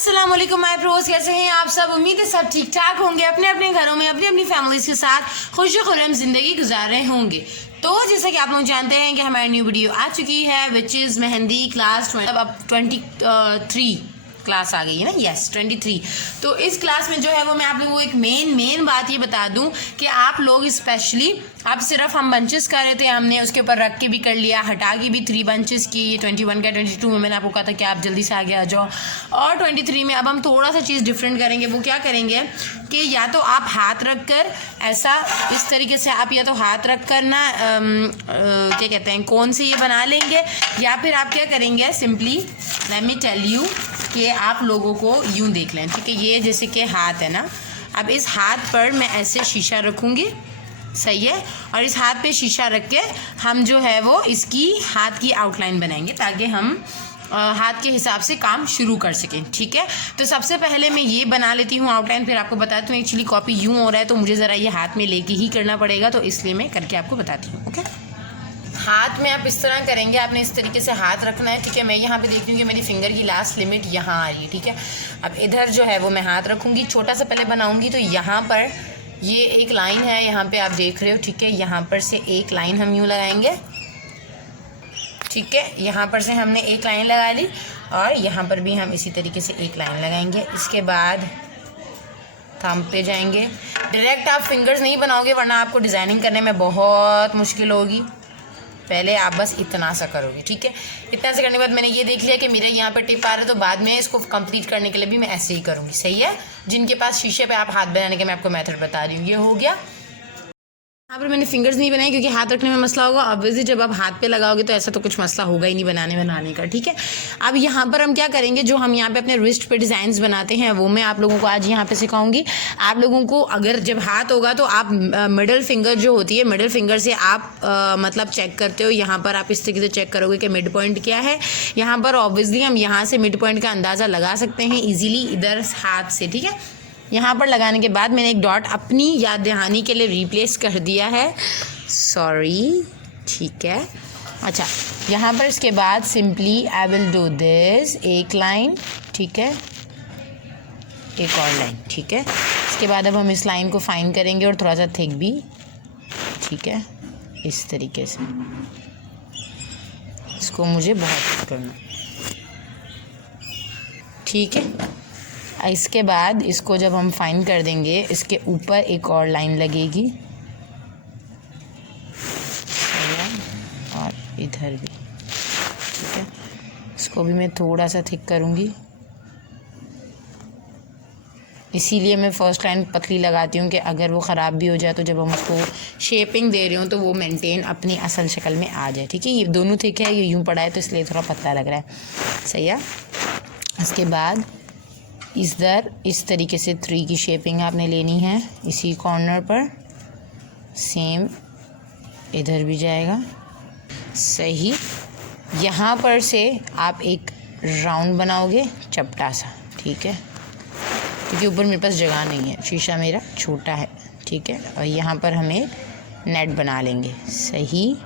अस्सलाम वालेकुम my pros, कैसे हैं आप सब। उम्मीद है सब ठीक ठाक होंगे, अपने अपने घरों में अपनी अपनी फैमिलीज के साथ खुश खुर्रम जिंदगी गुजार रहे होंगे। तो जैसा कि आप लोग जानते हैं कि हमारी न्यू वीडियो आ चुकी है विच इज़ मेहंदी क्लास अब 23 क्लास आ गई है ना, यस 23। तो इस क्लास में जो है वो मैं आप लोगों को एक मेन बात ये बता दूं कि आप लोग स्पेशली अब सिर्फ हम बंचेस कर रहे थे, हमने उसके ऊपर रख के भी कर लिया, हटा के भी 3 बंचेस की। 21 का 22 में मैंने आपको कहा था कि आप जल्दी से आगे आ जाओ। और 23 में अब हम थोड़ा सा चीज़ डिफरेंट करेंगे। वो क्या करेंगे कि या तो आप हाथ रख कर ऐसा इस तरीके से आप या तो हाथ रख कर ना क्या कहते हैं कौन से ये बना लेंगे, या फिर आप क्या करेंगे simply let me tell you कि आप लोगों को यूं देख लें, ठीक है। ये जैसे कि हाथ है ना, अब इस हाथ पर मैं ऐसे शीशा रखूँगी, सही है। और इस हाथ पे शीशा रख के हम जो है वो इसकी हाथ की आउटलाइन बनाएंगे ताकि हम हाथ के हिसाब से काम शुरू कर सकें, ठीक है। तो सबसे पहले मैं ये बना लेती हूँ आउटलाइन, फिर आपको बताती हूँ। एक्चुअली कॉपी यूँ हो रहा है तो मुझे ज़रा ये हाथ में लेके ही करना पड़ेगा, तो इसलिए मैं करके आपको बताती हूँ। ओके, हाथ में आप इस तरह करेंगे, आपने इस तरीके से हाथ रखना है, ठीक है। मैं यहाँ पे देख रही हूँ कि मेरी फिंगर की लास्ट लिमिट यहाँ आ रही है, ठीक है। अब इधर जो है वो मैं हाथ रखूँगी, छोटा सा पहले बनाऊँगी। तो यहाँ पर ये एक लाइन है, यहाँ पे आप देख रहे हो, ठीक है। यहाँ पर से एक लाइन हम यूँ लगाएंगे, ठीक है। यहाँ पर से हमने एक लाइन लगा ली और यहाँ पर भी हम इसी तरीके से एक लाइन लगाएंगे। इसके बाद थंब पे जाएंगे। डायरेक्ट आप फिंगर्स नहीं बनाओगे वरना आपको डिज़ाइनिंग करने में बहुत मुश्किल होगी। पहले आप बस इतना सा करोगे, ठीक है। इतना सा करने के बाद मैंने ये देख लिया कि मेरा यहाँ पर टिप आ रहा है, तो बाद में इसको कंप्लीट करने के लिए भी मैं ऐसे ही करूँगी, सही है। जिनके पास शीशे पे आप हाथ बनाने के मैं आपको मेथड बता रही हूँ। ये हो गया। यहाँ पर मैंने फिंगर्स नहीं बनाए क्योंकि हाथ रखने में मसला होगा। ऑब्वियसली जब आप हाथ पे लगाओगे तो ऐसा तो कुछ मसला होगा ही नहीं बनाने का, ठीक है। अब यहाँ पर हम क्या करेंगे, जो हम यहाँ पे अपने रिस्ट पे डिज़ाइंस बनाते हैं वो मैं आप लोगों को आज यहाँ पे सिखाऊंगी। आप लोगों को अगर जब हाथ होगा तो आप मिडल फिंगर जो होती है, मिडल फिंगर से आप मतलब चेक करते हो। यहाँ पर आप इस तरीके से चेक करोगे कि मिड पॉइंट क्या है। यहाँ पर ऑब्वियसली हम यहाँ से मिड पॉइंट का अंदाज़ा लगा सकते हैं ईजिली इधर हाथ से, ठीक है। यहाँ पर लगाने के बाद मैंने एक डॉट अपनी याद दहानी के लिए रिप्लेस कर दिया है, सॉरी, ठीक है। अच्छा, यहाँ पर इसके बाद simply I will do this, एक लाइन, ठीक है, एक और लाइन, ठीक है। इसके बाद अब हम इस लाइन को फाइन करेंगे और थोड़ा सा थिक भी, ठीक है, इस तरीके से। इसको मुझे बहुत करना, ठीक है। इसके बाद इसको जब हम फाइन कर देंगे, इसके ऊपर एक और लाइन लगेगी और इधर भी, ठीक है। इसको भी मैं थोड़ा सा थिक करूँगी, इसीलिए मैं फर्स्ट लाइन पतली लगाती हूँ कि अगर वो ख़राब भी हो जाए तो जब हम उसको शेपिंग दे रहे हो तो वो मेंटेन अपनी असल शक्ल में आ जाए, ठीक है। ये दोनों थिक है, ये यूँ पड़ा है तो इसलिए थोड़ा पतला लग रहा है, सही है। इसके बाद इधर इस तरीके से 3 की शेपिंग आपने लेनी है, इसी कॉर्नर पर सेम इधर भी जाएगा, सही। यहाँ पर से आप एक राउंड बनाओगे चपटा सा, ठीक है, क्योंकि ऊपर मेरे पास जगह नहीं है, शीशा मेरा छोटा है, ठीक है। और यहाँ पर हम एक नेट बना लेंगे, सही।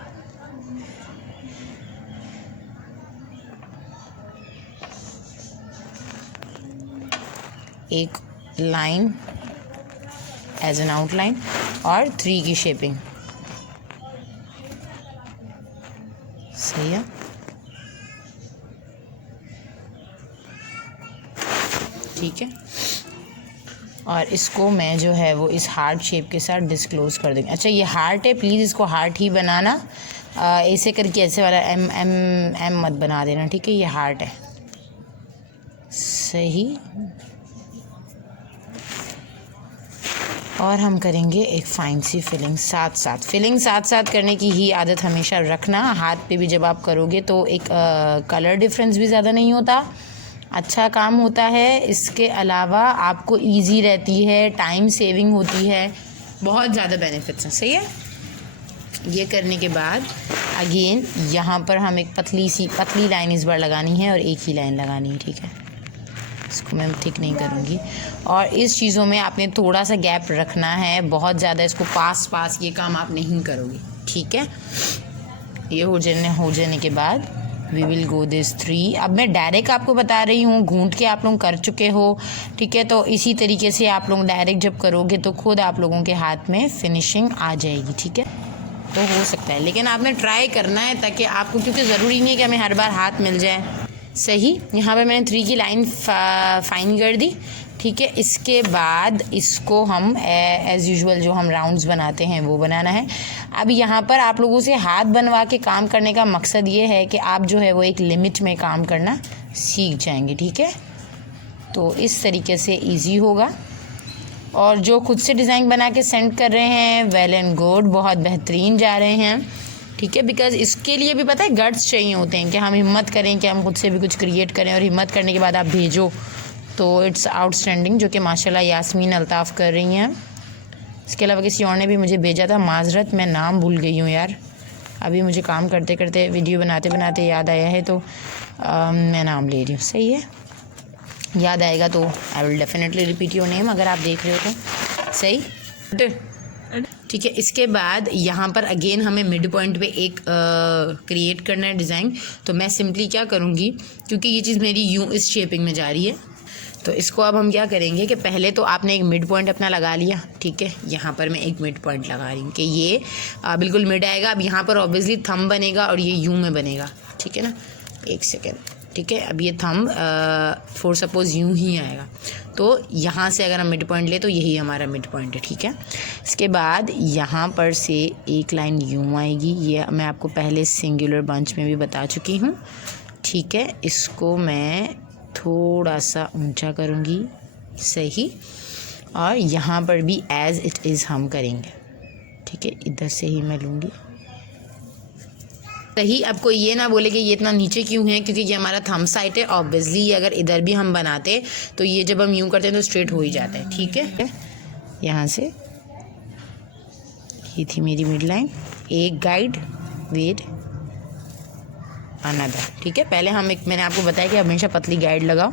एक लाइन एज एन आउटलाइन और 3 की शेपिंग, सही है। ठीक है, और इसको मैं जो है वो इस हार्ट शेप के साथ डिस्क्लोज कर देंगे। अच्छा, ये हार्ट है, प्लीज़ इसको हार्ट ही बनाना, ऐसे करके ऐसे वाला एम एम एम मत बना देना, ठीक है। ये हार्ट है, सही। और हम करेंगे एक फाइन सी फिलिंग साथ साथ करने की ही आदत हमेशा रखना। हाथ पे भी जब आप करोगे तो एक कलर डिफरेंस भी ज़्यादा नहीं होता, अच्छा काम होता है। इसके अलावा आपको इजी रहती है, टाइम सेविंग होती है, बहुत ज़्यादा बेनिफिट्स हैं, सही है। ये करने के बाद अगेन यहाँ पर हम एक पतली लाइन इस बार लगानी है और एक ही लाइन लगानी है, ठीक है। इसको मैं थिक नहीं करूँगी। और इस चीज़ों में आपने थोड़ा सा गैप रखना है, बहुत ज़्यादा इसको पास ये काम आप नहीं करोगे, ठीक है। ये हो जाने के बाद वी विल गो दिस 3। अब मैं डायरेक्ट आपको बता रही हूँ, घूंट के आप लोग कर चुके हो, ठीक है। तो इसी तरीके से आप लोग डायरेक्ट जब करोगे तो खुद आप लोगों के हाथ में फिनिशिंग आ जाएगी, ठीक है। तो हो सकता है, लेकिन आपने ट्राई करना है ताकि आपको, क्योंकि ज़रूरी नहीं है कि हमें हर बार हाथ मिल जाए। सही, यहाँ पे मैंने 3 की लाइन फाइन कर दी, ठीक है। इसके बाद इसको हम एज़ यूजुअल जो हम राउंड्स बनाते हैं वो बनाना है। अब यहाँ पर आप लोगों से हाथ बनवा के काम करने का मकसद ये है कि आप जो है वो एक लिमिट में काम करना सीख जाएंगे, ठीक है। तो इस तरीके से इजी होगा। और जो खुद से डिज़ाइन बना के सेंड कर रहे हैं, वेल एंड गुड, बहुत बेहतरीन जा रहे हैं, ठीक है। बिकॉज़ इसके लिए भी पता है गट्स चाहिए होते हैं कि हम हिम्मत करें कि हम खुद से भी कुछ क्रिएट करें, और हिम्मत करने के बाद आप भेजो तो इट्स आउटस्टैंडिंग, जो कि माशाल्लाह यास्मीन अल्ताफ़ कर रही हैं। इसके अलावा किसी और ने भी मुझे भेजा था, माजरत मैं नाम भूल गई हूँ यार, अभी मुझे काम करते करते वीडियो बनाते बनाते याद आया है, तो मैं नाम ले रही हूँ। सही है, याद आएगा तो I will definitely repeat your name, अगर आप देख रहे हो तो। सही, ठीक है। इसके बाद यहाँ पर अगेन हमें मिड पॉइंट पे एक क्रिएट करना है डिज़ाइन। तो मैं सिंपली क्या करूँगी, क्योंकि ये चीज़ मेरी यूँ इस शेपिंग में जा रही है, तो इसको अब हम क्या करेंगे कि पहले तो आपने एक मिड पॉइंट अपना लगा लिया, ठीक है। यहाँ पर मैं एक मिड पॉइंट लगा रही हूँ कि ये बिल्कुल मिड आएगा। अब यहाँ पर ऑब्वियसली थंब बनेगा और ये यूँ में बनेगा, ठीक है ना। एक सेकेंड, ठीक है। अब ये थंब फॉर सपोज़ यूँ ही आएगा, तो यहाँ से अगर हम मिड पॉइंट ले तो यही हमारा मिड पॉइंट है, ठीक है। इसके बाद यहाँ पर से एक लाइन यूँ आएगी, ये मैं आपको पहले सिंगुलर बंच में भी बता चुकी हूँ, ठीक है। इसको मैं थोड़ा सा ऊंचा करूँगी, सही। और यहाँ पर भी एज़ इट इज़ हम करेंगे, ठीक है। इधर से ही मैं लूँगी, सही। अब कोई ये ना बोले कि ये इतना नीचे क्यों है, क्योंकि ये हमारा थंब साइड है। ऑब्वियसली अगर इधर भी हम बनाते तो ये जब हम यूँ करते हैं तो स्ट्रेट हो ही जाता है, ठीक है। यहाँ से ये थी मेरी मिड लाइन, एक गाइड विद अनदर, ठीक है। पहले हम मैंने आपको बताया कि हमेशा पतली गाइड लगाओ,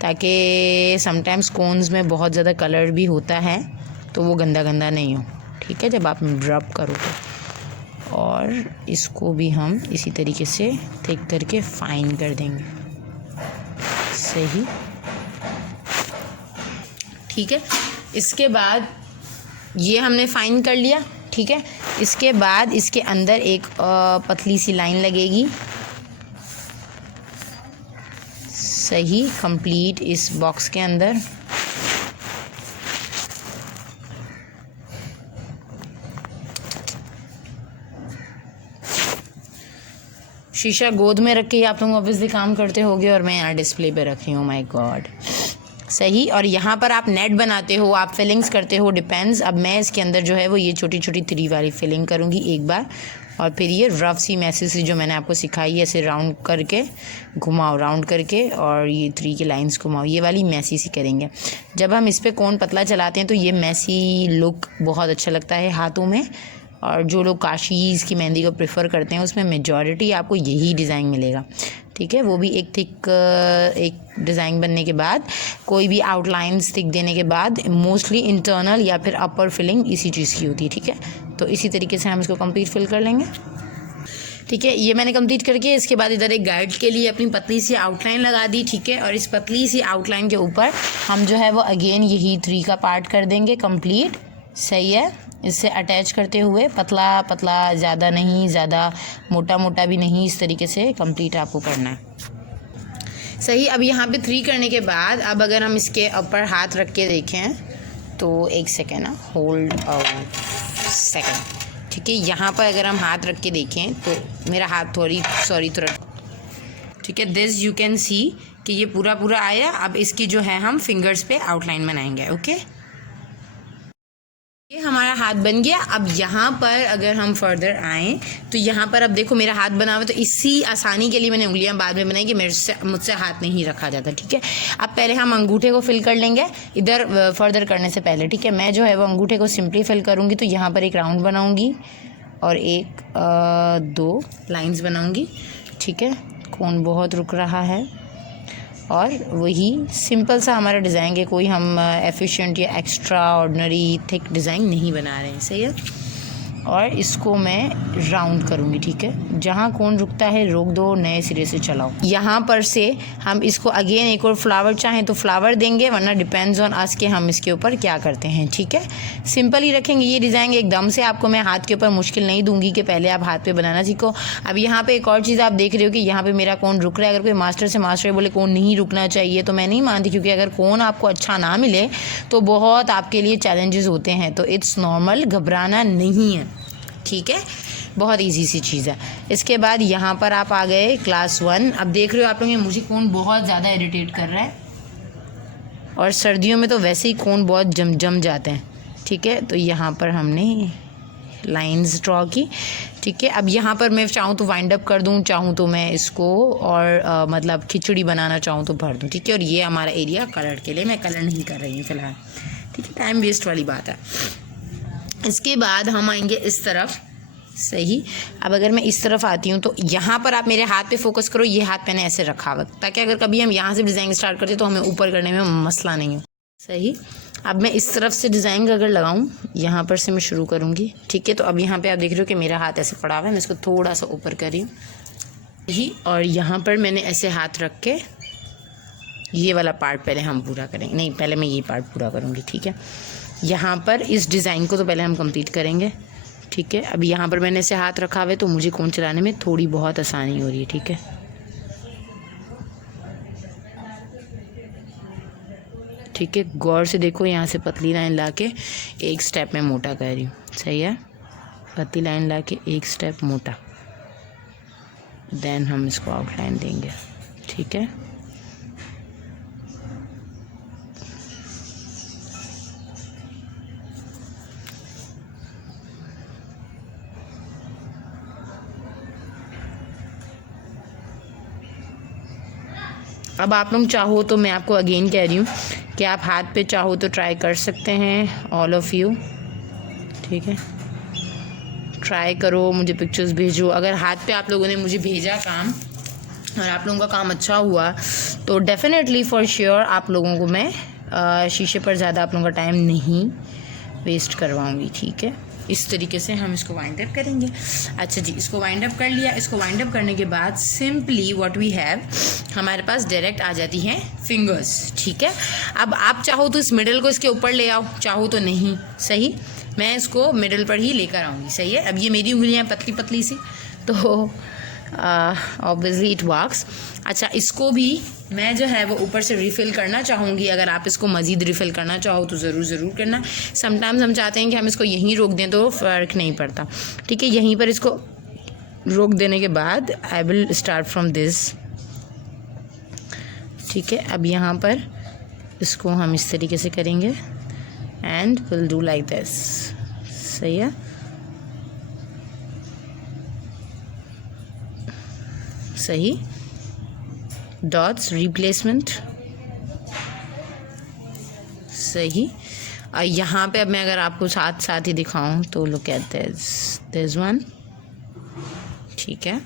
ताकि समटाइम्स कोन्स में बहुत ज़्यादा कलर भी होता है तो वो गंदा गंदा नहीं हो, ठीक है, जब आप ड्रॉप करो तो। और इसको भी हम इसी तरीके से थिक करके फाइन कर देंगे, सही, ठीक है। इसके बाद ये हमने फाइन कर लिया, ठीक है। इसके बाद इसके अंदर एक पतली सी लाइन लगेगी, सही, कंप्लीट इस बॉक्स के अंदर। शीशा गोद में रख के आप लोग ऑब्वियसली काम करते होगे, और मैं यहाँ डिस्प्ले पे रखी हूँ, माय गॉड, सही। और यहाँ पर आप नेट बनाते हो, आप फिलिंग्स करते हो, डिपेंड्स। अब मैं इसके अंदर जो है वो ये छोटी छोटी 3 वाली फिलिंग करूँगी एक बार, और फिर ये रफ सी मैसी सी जो मैंने आपको सिखाई है, ऐसे राउंड करके घुमाओ, राउंड करके, और ये 3 की लाइंस घुमाओ, ये वाली मैसी सी करेंगे। जब हम इस पर कोन पतला चलाते हैं तो ये मैसी लुक बहुत अच्छा लगता है हाथों में, और जो लोग काशीज़ की मेहंदी को प्रेफर करते हैं उसमें मेजॉरिटी आपको यही डिज़ाइन मिलेगा, ठीक है। वो भी एक थिक एक डिज़ाइन बनने के बाद, कोई भी आउटलाइंस थिक देने के बाद मोस्टली इंटरनल या फिर अपर फिलिंग इसी चीज़ की होती है, ठीक है। तो इसी तरीके से हम इसको कंप्लीट फिल कर लेंगे, ठीक है। ये मैंने कंप्लीट करके इसके बाद इधर एक गाइड के लिए अपनी पतली सी आउटलाइन लगा दी, ठीक है। और इस पतली सी आउटलाइन के ऊपर हम जो है वो अगेन यही 3 का पार्ट कर देंगे कंप्लीट, सही है। इससे अटैच करते हुए पतला पतला, ज़्यादा नहीं, ज़्यादा मोटा मोटा भी नहीं, इस तरीके से कंप्लीट आपको करना है, सही। अब यहाँ पे 3 करने के बाद अब अगर हम इसके ऊपर हाथ रख के देखें तो एक सेकेंड ना, होल्ड सेकेंड, ठीक है। यहाँ पर अगर हम हाथ रख के देखें तो मेरा हाथ थोड़ा, ठीक है, दिस यू कैन सी कि ये पूरा पूरा आया। अब इसकी जो है हम फिंगर्स पे आउटलाइन बनाएंगे, ओके। ये हमारा हाथ बन गया। अब यहाँ पर अगर हम फर्दर आएँ तो यहाँ पर अब देखो मेरा हाथ बना हुआ, तो इसी आसानी के लिए मैंने उंगलियाँ बाद में बनाई कि मुझसे हाथ नहीं रखा जाता, ठीक है। अब पहले हम अंगूठे को फिल कर लेंगे इधर फर्दर करने से पहले, ठीक है। मैं जो है वो अंगूठे को सिंपली फिल करूँगी, तो यहाँ पर एक राउंड बनाऊँगी और 2 लाइन्स बनाऊँगी, ठीक है। कोन बहुत रुक रहा है, और वही सिंपल सा हमारा डिज़ाइन है, कोई हम एफिशिएंट या एक्स्ट्रा ऑर्डिनरी थिक डिज़ाइन नहीं बना रहे हैं, सही है। और इसको मैं राउंड करूँगी, ठीक है। जहाँ कोन रुकता है रोक दो, नए सिरे से चलाओ। यहाँ पर से हम इसको अगेन एक और फ्लावर चाहें तो फ्लावर देंगे, वरना डिपेंड्स ऑन अस के हम इसके ऊपर क्या करते हैं, ठीक है। सिंपल ही रखेंगे ये डिज़ाइन, एकदम से आपको मैं हाथ के ऊपर मुश्किल नहीं दूंगी कि पहले आप हाथ पे बनाना सीखो। अब यहाँ पे एक और चीज़ आप देख रहे हो कि यहाँ पे मेरा कोन रुक रहा है। अगर कोई मास्टर से मास्टर बोले कोन नहीं रुकना चाहिए तो मैं नहीं मानती, क्योंकि अगर कोन आपको अच्छा ना मिले तो बहुत आपके लिए चैलेंजेस होते हैं। तो इट्स नॉर्मल, घबराना नहीं है, ठीक है। बहुत इजी सी चीज़ है। इसके बाद यहाँ पर आप आ गए क्लास 1। अब देख रहे हो आप लोग, ये मुझे कोन बहुत ज़्यादा इरिटेट कर रहा है, और सर्दियों में तो वैसे ही कोन बहुत जम जाते हैं, ठीक है। तो यहाँ पर हमने लाइंस ड्रॉ की, ठीक है। अब यहाँ पर मैं चाहूँ तो वाइंड अप कर दूँ, चाहूँ तो मैं इसको और मतलब खिचड़ी बनाना चाहूँ तो भर दूँ, ठीक है। और ये हमारा एरिया कलर के लिए, मैं कलर नहीं कर रही हूँ फ़िलहाल, ठीक है, टाइम वेस्ट वाली बात है। इसके बाद हम आएंगे इस तरफ, सही। अब अगर मैं इस तरफ आती हूँ तो यहाँ पर आप मेरे हाथ पे फोकस करो, ये हाथ मैंने ऐसे रखा हुआ, ताकि अगर कभी हम यहाँ से डिज़ाइन स्टार्ट करते तो हमें ऊपर करने में मसला नहीं हो, सही। अब मैं इस तरफ से डिज़ाइन अगर लगाऊं, यहाँ पर से मैं शुरू करूँगी, ठीक है। तो अब यहाँ पे आप देख रहे हो कि मेरा हाथ ऐसे पड़ा हुआ है, मैं इसको थोड़ा सा ऊपर कर रही हूँ यही, और यहाँ पर मैंने ऐसे हाथ रख के ये वाला पार्ट पहले हम पूरा करेंगे, नहीं पहले मैं ये पार्ट पूरा करूँगी, ठीक है। यहाँ पर इस डिज़ाइन को तो पहले हम कंप्लीट करेंगे, ठीक है। अब यहाँ पर मैंने ऐसे हाथ रखा हुआ है तो मुझे कोन चलाने में थोड़ी बहुत आसानी हो रही है, ठीक है। ठीक है, गौर से देखो, यहाँ से पतली लाइन ला के एक स्टेप में मोटा कर रही हूँ, सही है। पतली लाइन ला के एक स्टेप मोटा, देन हम इसको आउटलाइन देंगे, ठीक है। अब आप लोग चाहो तो मैं आपको अगेन कह रही हूँ कि आप हाथ पे चाहो तो ट्राई कर सकते हैं, ऑल ऑफ़ यू, ठीक है। ट्राई करो, मुझे पिक्चर्स भेजो। अगर हाथ पे आप लोगों ने मुझे भेजा काम और आप लोगों का काम अच्छा हुआ तो डेफिनेटली फॉर श्योर आप लोगों को मैं शीशे पर ज़्यादा आप लोगों का टाइम नहीं वेस्ट करवाऊँगी, ठीक है। इस तरीके से हम इसको वाइंड अप करेंगे। अच्छा जी, इसको वाइंड अप कर लिया। इसको वाइंड अप करने के बाद सिंपली व्हाट वी हैव, हमारे पास डायरेक्ट आ जाती हैं फिंगर्स, ठीक है। अब आप चाहो तो इस मिडल को इसके ऊपर ले आओ, चाहो तो नहीं, सही। मैं इसको मिडल पर ही लेकर आऊँगी, सही है। अब ये मेरी उंगलियाँ पतली पतली सी, तो ऑब्वियसली इट वर्क्स। अच्छा, इसको भी मैं जो है वो ऊपर से रिफ़िल करना चाहूँगी। अगर आप इसको मज़ीद रिफ़िल करना चाहो तो ज़रूर करना। समटाइम्स हम चाहते हैं कि हम इसको यहीं रोक दें तो फ़र्क नहीं पड़ता, ठीक है। यहीं पर इसको रोक देने के बाद I will start from this, ठीक है। अब यहाँ पर इसको हम इस तरीके से करेंगे and will do like this, सही है। सही, डॉट्स रिप्लेसमेंट, सही। और यहाँ पे अब मैं अगर आपको साथ साथ ही दिखाऊं तो लुक एट दिस वन, ठीक है,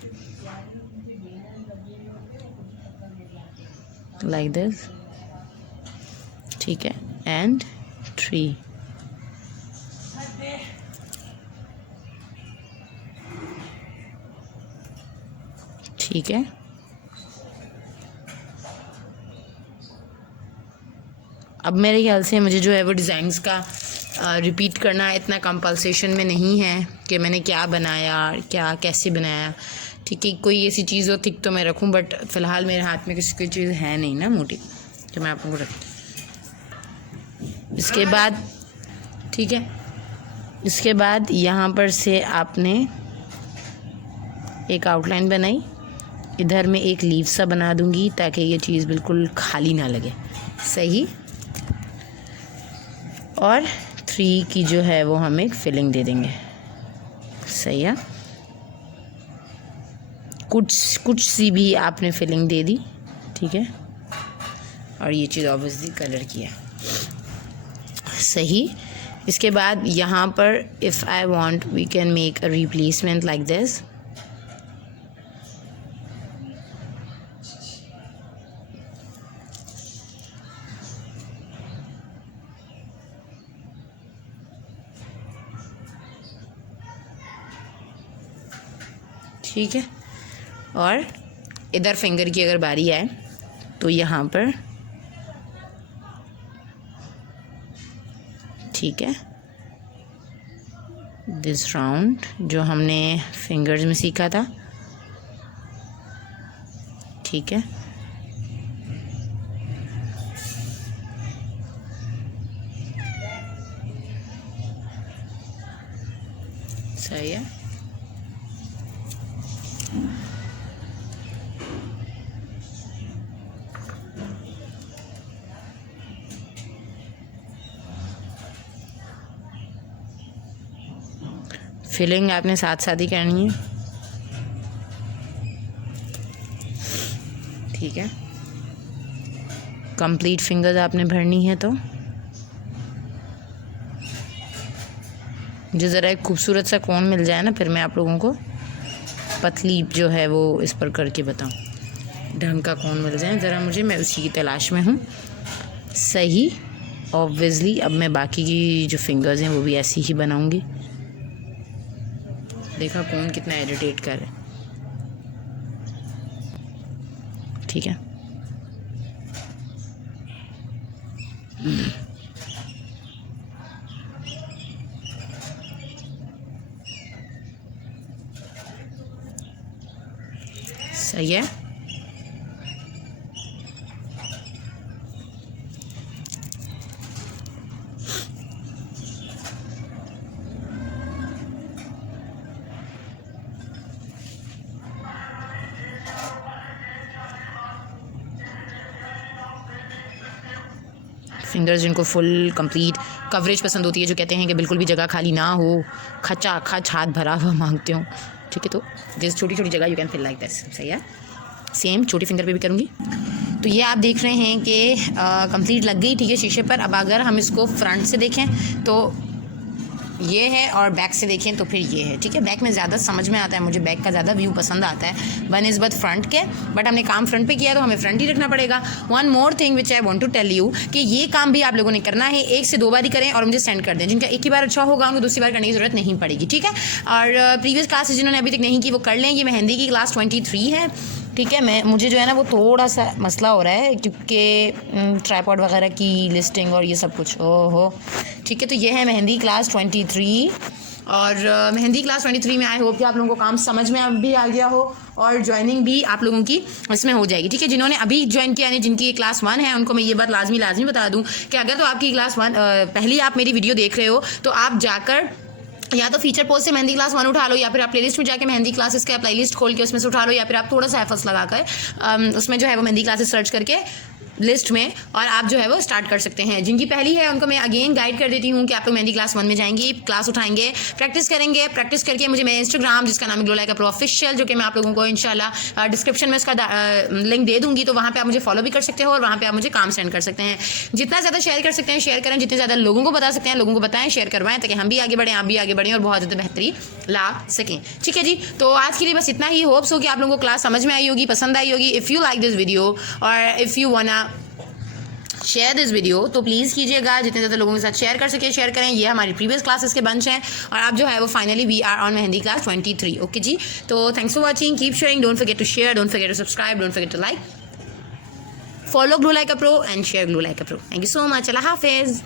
लाइक दिस, ठीक है, एंड 3, ठीक है। अब मेरे ख्याल से मुझे जो है वो डिज़ाइंस का रिपीट करना इतना कंपल्सेशन में नहीं है कि मैंने क्या बनाया, क्या कैसे बनाया, ठीक है। कोई ऐसी चीज़ हो थिक तो मैं रखूं, बट फ़िलहाल मेरे हाथ में किसी कोई चीज़ है नहीं ना मोटी, तो मैं आप लोगों को रखती। इसके बाद, ठीक है, इसके बाद यहाँ पर से आपने एक आउटलाइन बनाई, इधर मैं एक लीव सा बना दूँगी ताकि ये चीज़ बिल्कुल खाली ना लगे, सही। और 3 की जो है वो हम एक फिलिंग दे देंगे, सही है। कुछ सी भी आपने फिलिंग दे दी, ठीक है। और ये चीज़ ऑब्वियसली कलर की है, सही। इसके बाद यहाँ पर if I want we can make a replacement like this, ठीक है। और इधर फिंगर की अगर बारी आए तो यहाँ पर, ठीक है, दिस राउंड जो हमने फिंगर्स में सीखा था, ठीक है। सही है। फिलिंग आपने साथ साथ ही करनी है, ठीक है। कंप्लीट फिंगर्स आपने भरनी है। तो जो ज़रा एक खूबसूरत सा कोन मिल जाए ना, फिर मैं आप लोगों को पतली जो है वो इस पर करके बताऊं। ढंग का कोन मिल जाए ज़रा मुझे, मैं उसी की तलाश में हूँ। सही, ऑब्वियसली अब मैं बाकी की जो फिंगर्स हैं वो भी ऐसी ही बनाऊंगी। देखा कोन कितना इरिटेट कर रहा है, ठीक है। सही है। फिंगर्स जिनको फुल कंप्लीट कवरेज पसंद होती है, जो कहते हैं कि बिल्कुल भी जगह खाली ना हो, खचा खच हाथ भरा हुआ मांगते हो, ठीक है। तो जिस छोटी छोटी जगह you can feel like this. सही है। सेम छोटी फिंगर पे भी करूँगी। तो ये आप देख रहे हैं कि कंप्लीट लग गई, ठीक है, शीशे पर। अब अगर हम इसको फ्रंट से देखें तो ये है, और बैक से देखें तो फिर ये है, ठीक है। बैक में ज़्यादा समझ में आता है, मुझे बैक का ज़्यादा व्यू पसंद आता है बनिस्बत फ्रंट के, बट हमने काम फ्रंट पे किया तो हमें फ्रंट ही रखना पड़ेगा। One more thing which I want to tell you कि ये काम भी आप लोगों ने करना है, 1 से 2 बार ही करें और मुझे सेंड कर दें। जिनका एक ही बार अच्छा होगा उनको दूसरी बार करने की ज़रूरत नहीं पड़ेगी, ठीक है। और प्रीवियस क्लासेस जिन्होंने अभी तक नहीं की वो कर लें। ये मेहंदी की क्लास 23 है, ठीक है। मुझे जो है ना वो थोड़ा सा मसला हो रहा है क्योंकि ट्राइपॉड वगैरह की लिस्टिंग और ये सब कुछ, ओहो, ठीक है। तो ये है मेहंदी क्लास 23, और मेहंदी क्लास 23 में आई होप कि आप लोगों को काम समझ में भी आ गया हो और ज्वाइनिंग भी आप लोगों की इसमें हो जाएगी, ठीक है। जिन्होंने अभी ज्वाइन किया है, जिनकी क्लास 1 है, उनको मैं ये बात लाजमी बता दूं कि अगर तो आपकी क्लास 1 पहली आप मेरी वीडियो देख रहे हो तो आप जाकर या तो फीचर पोस्ट से मेहंदी क्लास 1 उठा लो, या फिर आप प्लेलिस्ट में जाके मेहंदी क्लासेस का प्लेलिस्ट खोल के उसमें से उठा लो, या फिर आप थोड़ा सा एफर्ट्स लगाकर उसमें जो है वो मेहंदी क्लासेस सर्च करके लिस्ट में और आप जो है वो स्टार्ट कर सकते हैं। जिनकी पहली है उनको मैं अगेन गाइड कर देती हूँ कि आप लोग मेहंदी क्लास 1 में जाएंगे, क्लास उठाएंगे, प्रैक्टिस करेंगे। प्रैक्टिस करके मुझे मेरे इंस्टाग्राम जिसका नाम है glow like a pro official, जो कि मैं आप लोगों को इंशाल्लाह डिस्क्रिप्शन में उसका लिंक दे दूँगी, तो वहाँ पर आप मुझे फॉलो भी कर सकते हो और वहाँ पर आप मुझे काम सेंड कर सकते हैं। जितना ज़्यादा शेयर कर सकते हैं शेयर करें, जितने ज़्यादा लोगों को बता सकते हैं लोगों को बताएं, शेयर करवाएं, ताकि हम भी आगे बढ़ें, आप भी आगे बढ़ें और बहुत ज़्यादा बेहतरी ला सकें, ठीक है जी। तो आज के लिए बस इतना ही। होप्स हो कि आप लोगों को क्लास समझ में आई होगी, पसंद आई होगी। If you like this video और if you wanna share this video तो प्लीज़ कीजिएगा, जितने ज़्यादा लोगों के साथ शेयर कर सके शेयर करें। ये हमारी प्रीवियस क्लासेस के बंच हैं और आप जो है वो finally we are on mehndi class 23, okay जी। तो thanks for watching, keep sharing, don't forget to share, don't forget to subscribe, don't forget to like, follow glow like a pro and share glow like a pro. Thank you so much, अल्लाह हाफिज़।